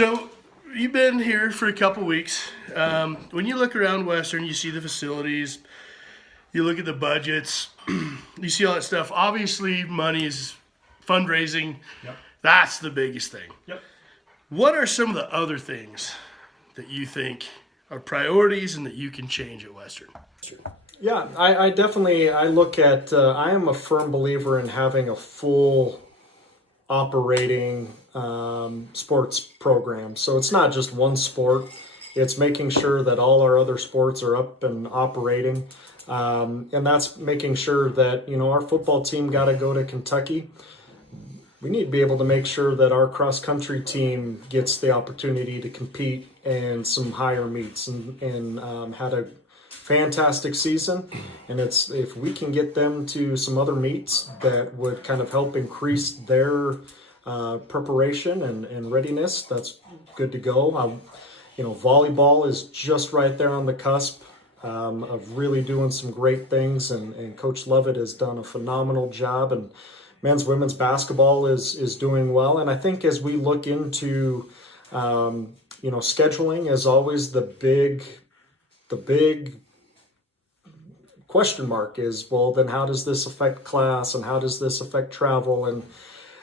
So you've been here for a couple weeks. When you look around Western, you see the facilities, you look at the budgets, you see all that stuff. Obviously, money is fundraising. Yep. That's the biggest thing. Yep. What are some of the other things that you think are priorities and that you can change at Western? Yeah, I definitely, I look at, I am a firm believer in having a full operating sports program. So it's not just one sport. It's making sure that all our other sports are up and operating. And that's making sure that, our football team got to go to Kentucky. We need to be able to make sure that our cross-country team gets the opportunity to compete in some higher meets and had a fantastic season. And if we can get them to some other meets that would kind of help increase their preparation and readiness, that's good to go. Volleyball is just right there on the cusp of really doing some great things, and Coach Lovett has done a phenomenal job, and women's basketball is doing well. And I think as we look into scheduling is always the big question mark is, well, then how does this affect class and how does this affect travel? And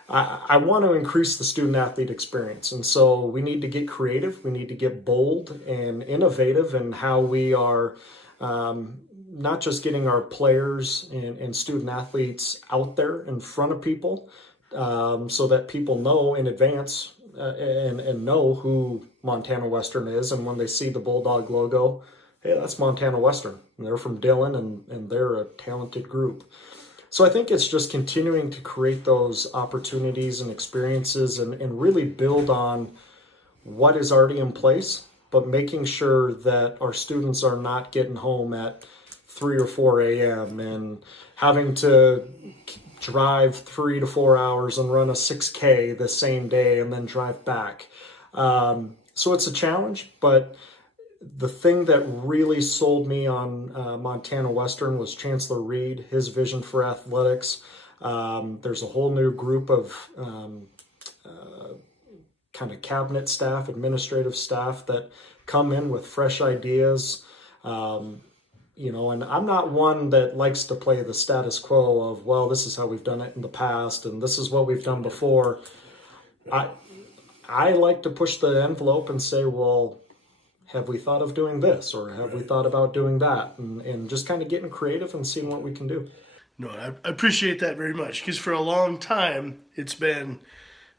I want to increase the student athlete experience. And so we need to get creative. We need to get bold and innovative in how we are not just getting our players and student athletes out there in front of people so that people know in advance and know who Montana Western is. And when they see the Bulldog logo, hey, that's Montana Western. And they're from Dillon, and they're a talented group. So I think it's just continuing to create those opportunities and experiences and really build on what is already in place, but making sure that our students are not getting home at 3 or 4 a.m. and having to drive 3 to 4 hours and run a 6K the same day and then drive back. So it's a challenge, but the thing that really sold me on Montana Western was Chancellor Reed, his vision for athletics. There's a whole new group of kind of cabinet staff, administrative staff that come in with fresh ideas. And I'm not one that likes to play the status quo of, well, this is how we've done it in the past and this is what we've done before. I like to push the envelope and say, well, have we thought of doing this, or have we thought about doing that? And just kind of getting creative and seeing what we can do. No, I appreciate that very much, because for a long time it's been,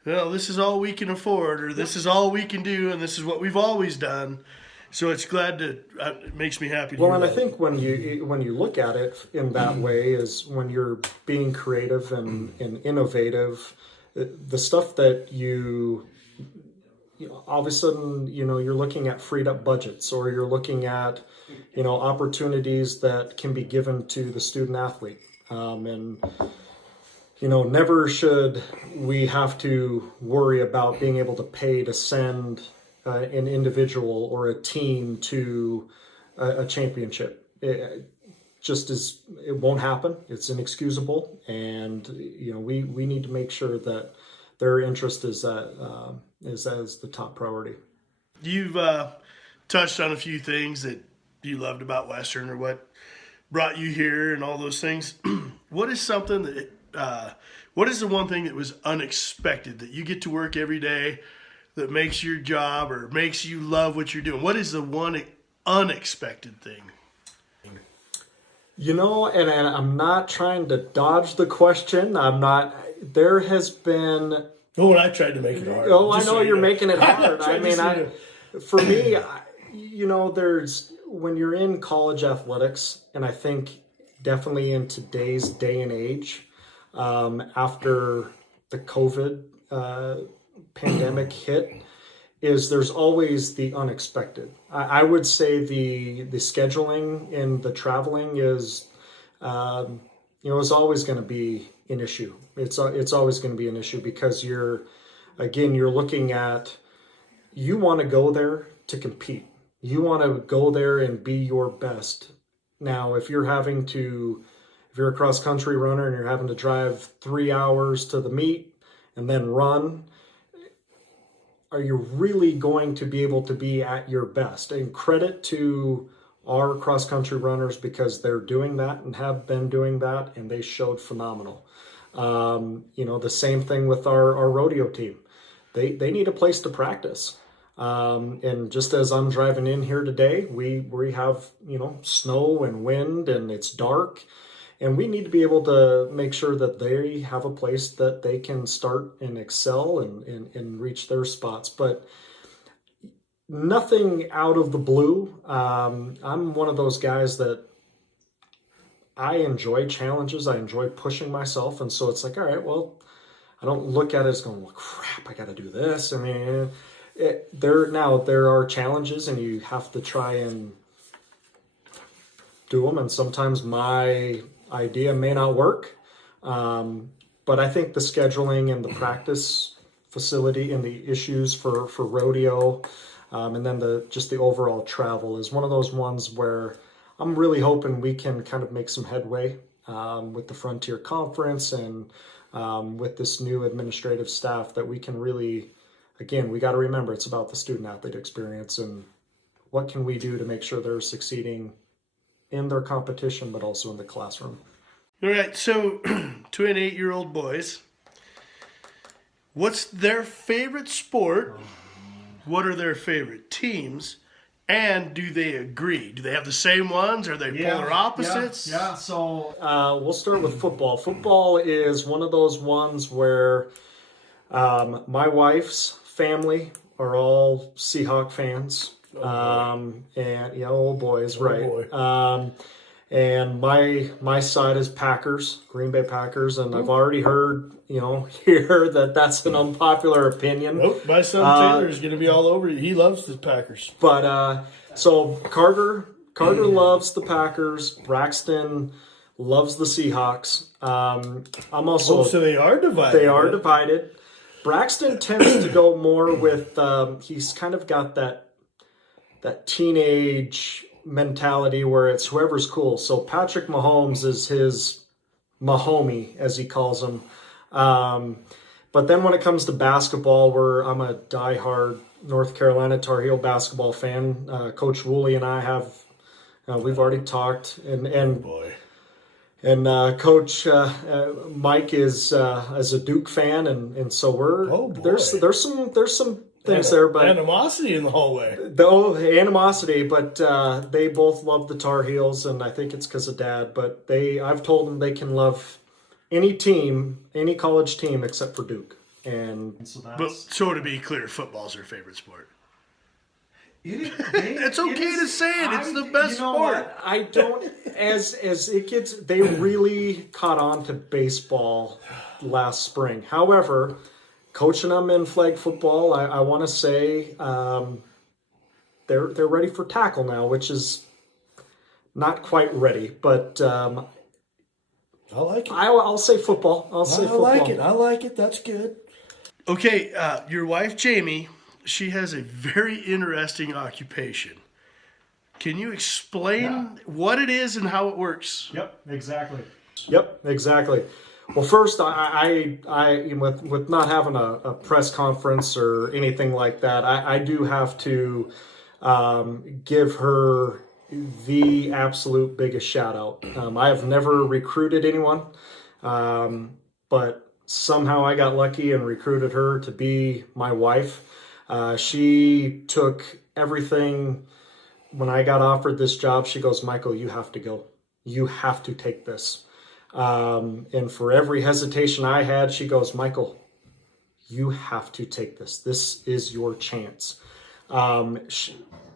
well, this is all we can afford, or this is all we can do, and this is what we've always done. So it's it makes me happy to hear and that. I think when you look at it in that way is when you're being creative and innovative, the stuff that all of a sudden, you're looking at freed up budgets, or you're looking at, opportunities that can be given to the student athlete. Never should we have to worry about being able to pay to send an individual or a team to a championship. It won't happen. It's inexcusable. And, we need to make sure that their interest is as the top priority. You've touched on a few things that you loved about Western, or what brought you here and all those things. What is something what is the one thing that was unexpected that you get to work every day that makes your job or makes you love what you're doing? What is the one unexpected thing? And I'm not trying to dodge the question. There has been... Oh, and I tried to make it hard. Oh, I know you're making it hard. For me, there's, when you're in college athletics, and I think definitely in today's day and age, after the COVID pandemic hit, there's always the unexpected. I would say the scheduling and the traveling is always going to be an issue. It's always going to be an issue, because you're looking at, you want to go there to compete. You want to go there and be your best. Now, if you're a cross country runner and you're having to drive 3 hours to the meet and then run, are you really going to be able to be at your best? And credit to our cross country runners, because they're doing that and have been doing that, and they showed phenomenal. The same thing with our rodeo team. They need a place to practice. And just as I'm driving in here today, we have, snow and wind, and it's dark, and we need to be able to make sure that they have a place that they can start and excel and reach their spots. But nothing out of the blue. I'm one of those guys that I enjoy challenges. I enjoy pushing myself. And so it's like, all right, well, I don't look at it as going, well, crap, I got to do this. I mean, there are challenges, and you have to try and do them. And sometimes my idea may not work. But I think the scheduling and the practice facility and the issues for rodeo, and then the overall travel is one of those ones where I'm really hoping we can kind of make some headway with the Frontier Conference and with this new administrative staff, that we can really, again, we got to remember it's about the student athlete experience, and what can we do to make sure they're succeeding in their competition, but also in the classroom. All right, so 2 and 8-year-old boys, what's their favorite sport? What are their favorite teams? And do they agree? Do they have the same ones? Are they polar opposites? Yeah. So we'll start with football. Football is one of those ones where my wife's family are all Seahawk fans. Old boys, right? Boy. And my side is Packers, Green Bay Packers, and I've already heard, here that that's an unpopular opinion. Nope, my son Taylor is going to be all over you. He loves the Packers. But so Carter loves the Packers. Braxton loves the Seahawks. I'm also so they are divided. They are divided. Braxton tends to go more with he's kind of got that teenage mentality where it's whoever's cool. So Patrick Mahomes is his Mahomie, as he calls him. But then when it comes to basketball, where I'm a diehard North Carolina Tar Heel basketball fan, Coach Woolley and I have we've already talked, and boy. And Coach Mike is a Duke fan, and so there's some things there, but animosity in the hallway. The animosity, but they both love the Tar Heels, and I think it's because of Dad. But I've told them they can love any team, any college team, except for Duke. And so to be clear, football's their favorite sport. It's okay to say it. It's the best sport. What? I don't. As it gets, they really caught on to baseball last spring. However, coaching them in flag football, I want to say they're ready for tackle now, which is not quite ready. But I like it. I'll say football. I like it. That's good. Okay, your wife Jamie. She has a very interesting occupation. Can you explain what it is and how it works? Yep, exactly. Well, first, I with not having a press conference or anything like that, I do have to give her the absolute biggest shout out. I have never recruited anyone, but somehow I got lucky and recruited her to be my wife. She took everything. When I got offered this job, she goes, "Michael, you have to go. You have to take this." And for every hesitation I had, she goes, "Michael, you have to take this. This is your chance."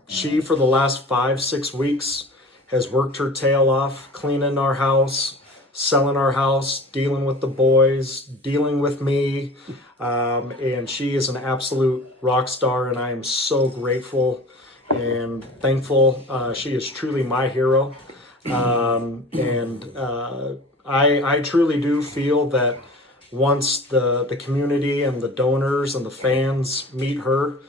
She for the last 5-6 weeks has worked her tail off, cleaning our house, selling our house, dealing with the boys, dealing with me. And she is an absolute rock star, and I am so grateful and thankful. She is truly my hero. I truly do feel that once the community and the donors and the fans meet her,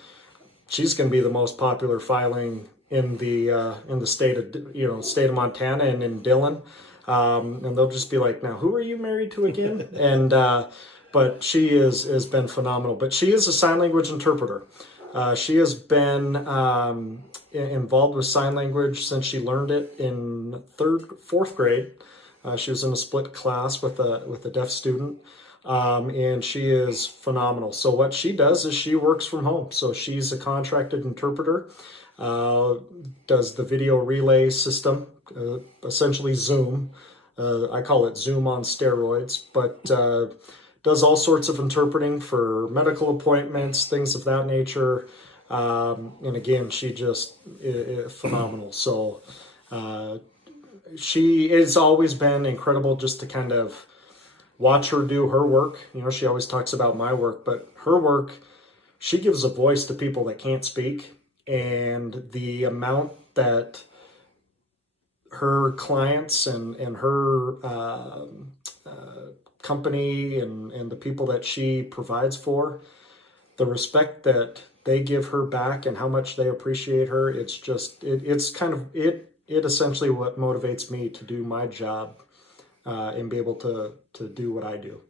she's going to be the most popular filing in the state of Montana and in Dillon. And they'll just be like, "Now, who are you married to again?" And but she has been phenomenal. But she is a sign language interpreter. She has been involved with sign language since she learned it in fourth grade. She was in a split class with a deaf student, and she is phenomenal. So what she does is she works from home. So she's a contracted interpreter, does the video relay system, essentially Zoom. I call it Zoom on steroids, but does all sorts of interpreting for medical appointments, things of that nature. And again, she just is phenomenal. So she has always been incredible just to kind of watch her do her work. You know, she always talks about my work, but her work, she gives a voice to people that can't speak. And the amount that her clients and her company and the people that she provides for, the respect that they give her back and how much they appreciate her, it's just, it's kind of, it essentially what motivates me to do my job and be able to do what I do.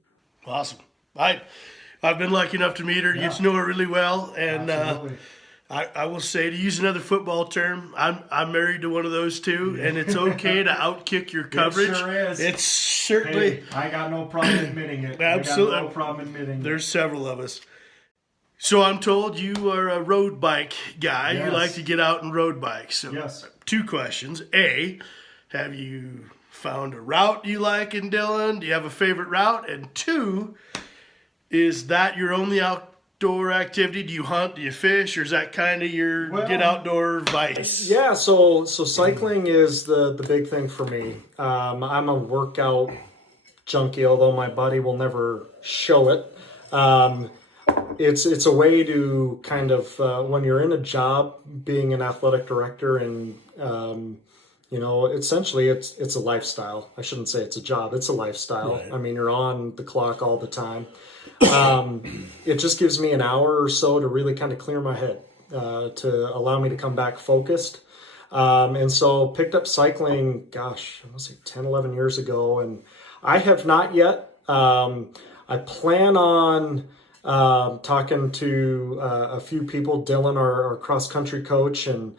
Awesome. I've been lucky enough to meet her, get to know her really well, and I will say, to use another football term, I'm married to one of those two, and it's okay to outkick your coverage. It sure is. It's certainly. Hey, I got no problem admitting it. Absolutely. I got no problem admitting it. There's several of us. So I'm told you are a road bike guy. Yes. You like to get out and road bike. So Yes. 2 questions. A, have you found a route you like in Dillon? Do you have a favorite route? And 2, is that your only outdoor activity? Do you hunt? Do you fish? Or is that kind of your get outdoor vice? Yeah, so cycling is the big thing for me. I'm a workout junkie, although my body will never show it. It's a way to kind of when you're in a job, being an athletic director, and you know, essentially it's a lifestyle. I shouldn't say it's a job; it's a lifestyle. Right. I mean, you're on the clock all the time. It just gives me an hour or so to really kind of clear my head, to allow me to come back focused. And so picked up cycling, gosh, I must say 10, 11 years ago, and I have not yet. I plan on talking to a few people, Dylan, our cross-country coach, and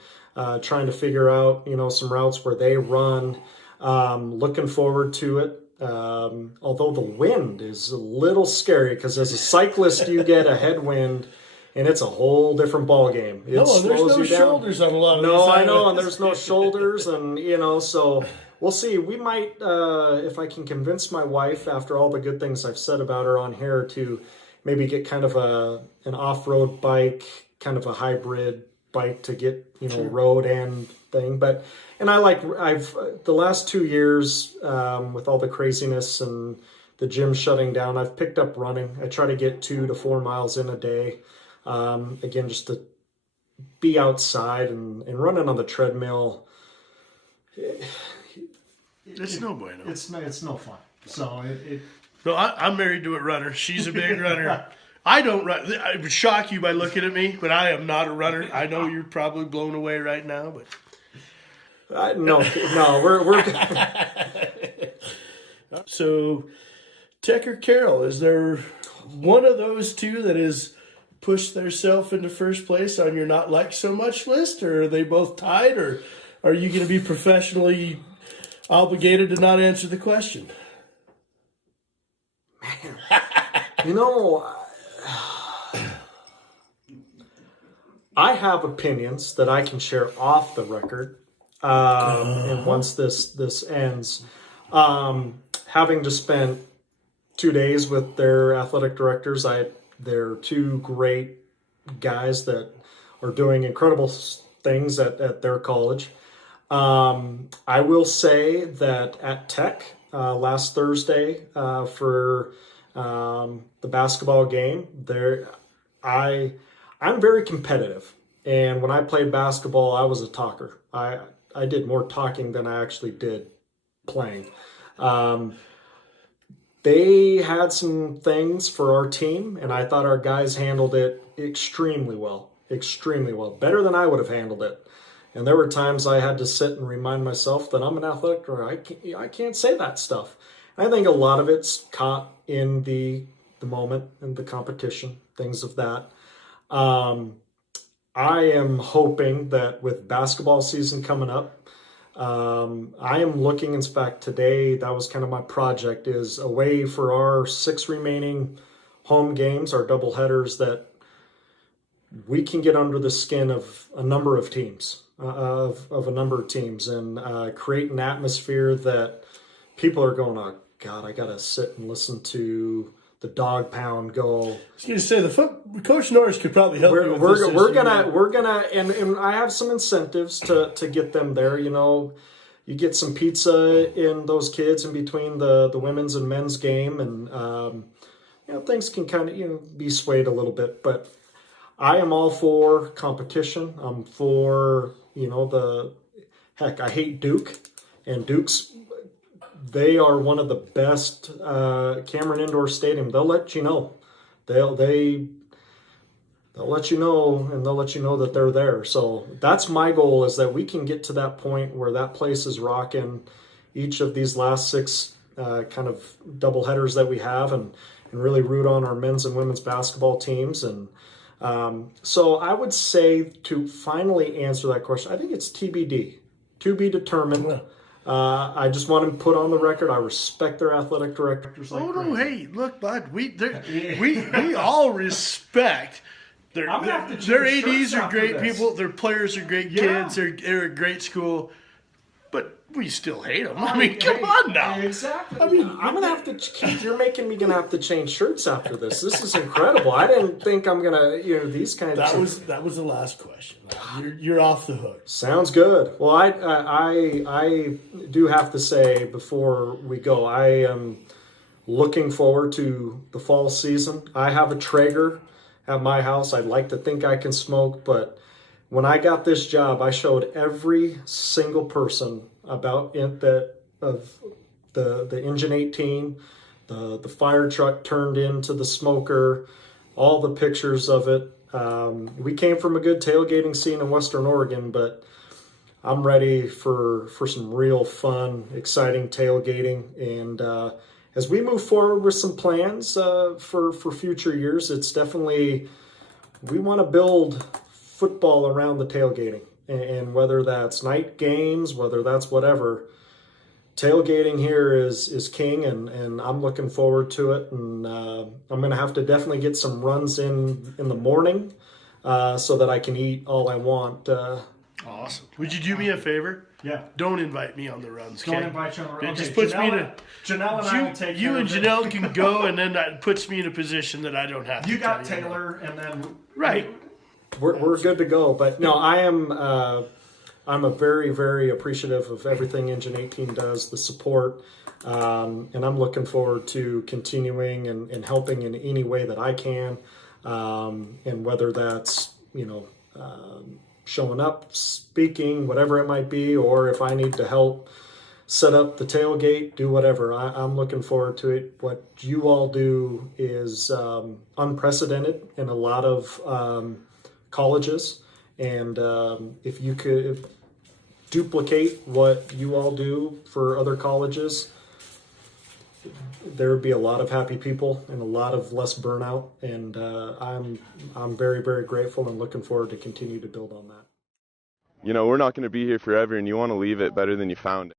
trying to figure out, you know, some routes where they run. Looking forward to it. Although the wind is a little scary, because as a cyclist you get a headwind and it's a whole different ball game. It No, there's slows no you down. shoulders on a lot of these. No, I know, and there's no shoulders, and you know, so we'll see. We might, if I can convince my wife, after all the good things I've said about her on here, to maybe get kind of an off-road bike, kind of a hybrid bike to get, you know, road and thing. But I've the last 2 years, with all the craziness and the gym shutting down, I've picked up running. I try to get 2 to 4 miles in a day. Again, just to be outside and running on the treadmill. It's no bueno. It's no fun. So No, I'm married to a runner. She's a big runner. I don't run. I would shock you by looking at me, but I am not a runner. I know you're probably blown away right now, but no, we're So, Tech or Carol, is there one of those two that has pushed theirself into first place on your not like so much list, or are they both tied, or are you going to be professionally obligated to not answer the question? You know, I have opinions that I can share off the record. And once this ends, having just spent 2 days with their athletic directors, they're 2 great guys that are doing incredible things at their college. I will say that at Tech last Thursday for the basketball game, I'm very competitive, and when I played basketball, I was a talker. I did more talking than I actually did playing. They had some things for our team, and I thought our guys handled it extremely well, better than I would have handled it. And there were times I had to sit and remind myself that I'm an athletic director. I can't say that stuff. I think a lot of it's caught in the the moment and the competition, things of that. I am hoping that with basketball season coming up, I am looking, in fact, today, that was kind of my project, is a way for our 6 remaining home games, our doubleheaders, that we can get under the skin of a number of teams, of a number of teams, and create an atmosphere that people are going, oh, God, I got to sit and listen to the dog pound go. I was going to say Coach Norris could probably help you with this. We're gonna, and I have some incentives to get them there. You know, you get some pizza in those kids in between the women's and men's game, and you know, things can kind of be swayed a little bit. But I am all for competition. I'm for I hate Duke, and Duke's. They are one of the best. Cameron Indoor Stadium. They'll let you know. They'll let you know, and they'll let you know that they're there. So that's my goal, is that we can get to that point where that place is rocking each of these last 6 kind of doubleheaders that we have, and really root on our men's and women's basketball teams. And so I would say, to finally answer that question, I think it's TBD, to be determined. Yeah. I just want to put on the record, I respect their athletic directors. Like no, hey, look, bud, we all respect their ADs are great people, their players are great kids, they're a great school, but we still hate them. I mean, come on now. Exactly. I mean, I'm gonna have to, Keith, you're making me gonna have to change shirts after this. This is incredible. I didn't think I'm gonna, these kinds of. That was the last question. You're off the hook. Sounds good. Well, I do have to say before we go, I am looking forward to the fall season. I have a Traeger at my house. I'd like to think I can smoke, but when I got this job, I showed every single person about it of the Engine 18, the fire truck turned into the smoker, all the pictures of it. We came from a good tailgating scene in Western Oregon, but I'm ready for some real fun, exciting tailgating. And as we move forward with some plans for future years, it's definitely, we want to build football around the tailgating. And whether that's night games, whether that's whatever, tailgating here is king, and I'm looking forward to it. And I'm going to have to definitely get some runs in the morning so that I can eat all I want. Awesome. Would you do me a favor? Yeah. Don't invite me on the runs. Don't invite you on the runs. It just puts me in a. Janelle and I will take you care and of it. Janelle can go, and then that puts me in a position that I don't have to. You got tell Taylor, and then right. We're good to go. But no, I'm a very, very appreciative of everything Engine 18 does, the support, and I'm looking forward to continuing and helping in any way that I can, and whether that's showing up, speaking, whatever it might be, or if I need to help set up the tailgate, do whatever. I'm looking forward to it. What you all do is unprecedented in a lot of colleges, and if you could duplicate what you all do for other colleges, there would be a lot of happy people and a lot of less burnout, and I'm very, very grateful and looking forward to continue to build on that. We're not going to be here forever, and you want to leave it better than you found it.